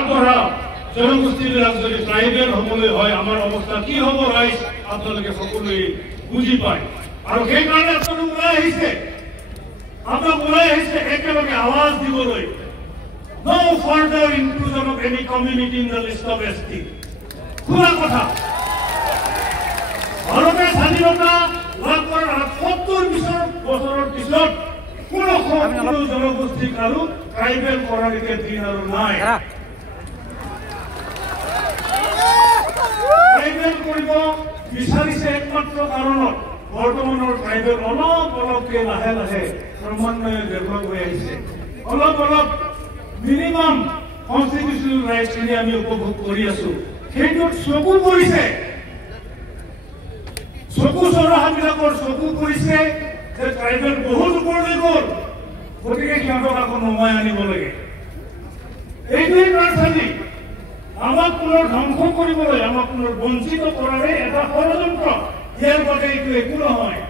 আগবঢ়া জনগোষ্ঠীবিলাক যদি ট্ৰাইবেল হ'বলৈ হয় আমাৰ অৱস্থা কি হ'ব ৰাইজ আপোনালোকে সকলোৱে বুজি পায় আৰু সেইকাৰণে আপোনালোক ওলাই আহিছে একেলগে আৱাজ দিবলৈ no further inclusion of any community in the list of ST খোলা কথা ভাৰতৰ স্বাধীনতা লাভ কৰাৰ 70 বছৰৰ পিছত কোনো জনগোষ্ঠীক আৰু ট্ৰাইবেল কৰাৰ দিন আৰু নাই ট্ৰাইবেল কৰিব বিচাৰিছে একমাত্ৰ কাৰণত বৰ্তমানৰ ট্ৰাইবেল অলপকে লাহে লাহে ক্ৰমান্বয়ে ডেভেলপ হৈ আহিছে অলপ মিনিমাম কনষ্টিটিউচনেল ৰাইটছখিনি আমি উপভোগ কৰি আছো সেইটোত চকু পৰিছে চকু চৰহাবিলাকৰ চকু পৰিছে যে ট্ৰাইবেল বহুত ওপৰলৈ গ'ল গতিকে সিহঁতক আকৌ নমাই আনিব লাগে এইটোৱেই প্ৰাৰ্থনী আমাক পুনৰ ধ্বংস কৰিবলৈ আমাক পুনৰ বঞ্চিত কৰাৰে এটা ষড়যন্ত্ৰ ইয়াৰ বাবে এইটো একো নহয়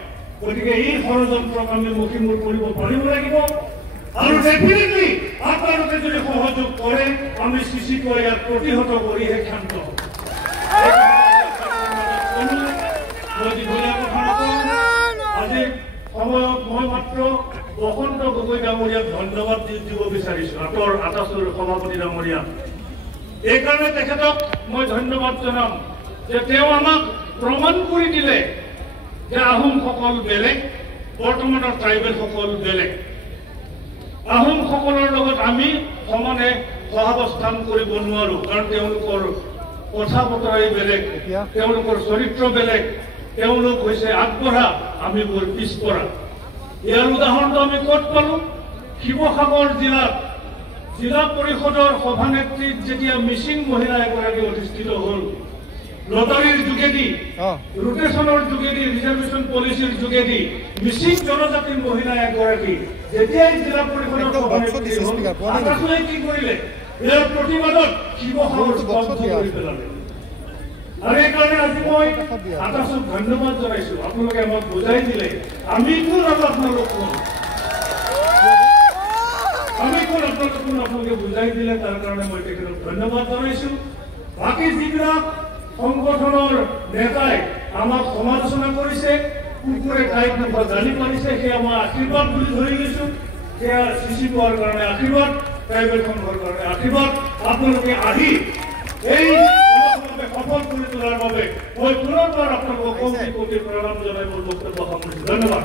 গতিকে এই ষড়যন্ত্ৰক আমি মুখিমূৰ কৰিব পাৰিব লাগিব আৰু ডেফিনেটলি আপোনালোকে যদি সহযোগ কৰে আমি চিচিকৈ ইয়াক প্ৰতিহত কৰিহে ক্ষান্ত আজি সময়ত মই মাত্ৰ বসন্ত গগৈ ডাঙৰীয়াক ধন্যবাদ দিব বিচাৰিছো আটাছৰ সভাপতি ডাঙৰীয়া এইকাৰণে তেখেতক মই ধন্যবাদ জনাম যে তেওঁ আমাক প্ৰমাণ কৰি দিলে যে আহোমসকল বেলেগ বৰ্তমানৰ ট্ৰাইবেলসকল বেলেগ আহোমসকলৰ লগত আমি সমানে সহাৱস্থান কৰিব নোৱাৰো কাৰণ তেওঁলোকৰ কথা বতৰাই বেলেগ তেওঁলোকৰ চৰিত্ৰ বেলেগ তেওঁলোক হৈছে আগবঢ়া আমি বৰ পিছপৰা ইয়াৰ উদাহৰণটো আমি ক'ত পালো শিৱসাগৰ জিলা পৰিষদৰ সভানেত্ৰীত যেতিয়া মিচিং মহিলা এগৰাকী অধিষ্ঠিত হ'ল লটাৰীৰ যোগেদি ৰোটেশনৰ যোগেদি ৰিজাৰ্ভেশ্যন পলিচিৰ যোগেদি মিচিং জনজাতিৰ মহিলা এগৰাকী যেতিয়াই জিলা পৰিষদৰ সভানেত্ৰী হ'ল আকাশে কি কৰিলে ইয়াৰ প্ৰতিবাদত শিৱসাগৰ বন্ধ কৰি পেলালে আৰু এইকাৰণে আজি মই আকাশক ধন্যবাদ জনাইছো আপোনালোকে আমাক বুজাই দিলে আমি কোন আপোনালোক কোন আপোনালোকে বুজাই দিলে তাৰ কাৰণে মই তেখেতক ধন্যবাদ জনাইছো বাকী যিবিলাক সংগঠনৰ নেতাই আমাক সমালোচনা কৰিছে কুকুৰে ঠাইত নোপোৱা জানি পাৰিছে সেয়া মই আশীৰ্বাদ বুলি ধৰি লৈছো সেয়া চিচি পোৱাৰ কাৰণে আশীৰ্বাদ ট্ৰাইবেল সংঘৰ কাৰণে আশীৰ্বাদ আপোনালোকে আহি এই সফল কৰি তোলাৰ বাবে মই পুনৰবাৰ আপোনালোকক কোটি কোটি প্ৰণাম জনাই মোৰ বক্তব্য সামৰিছো ধন্যবাদ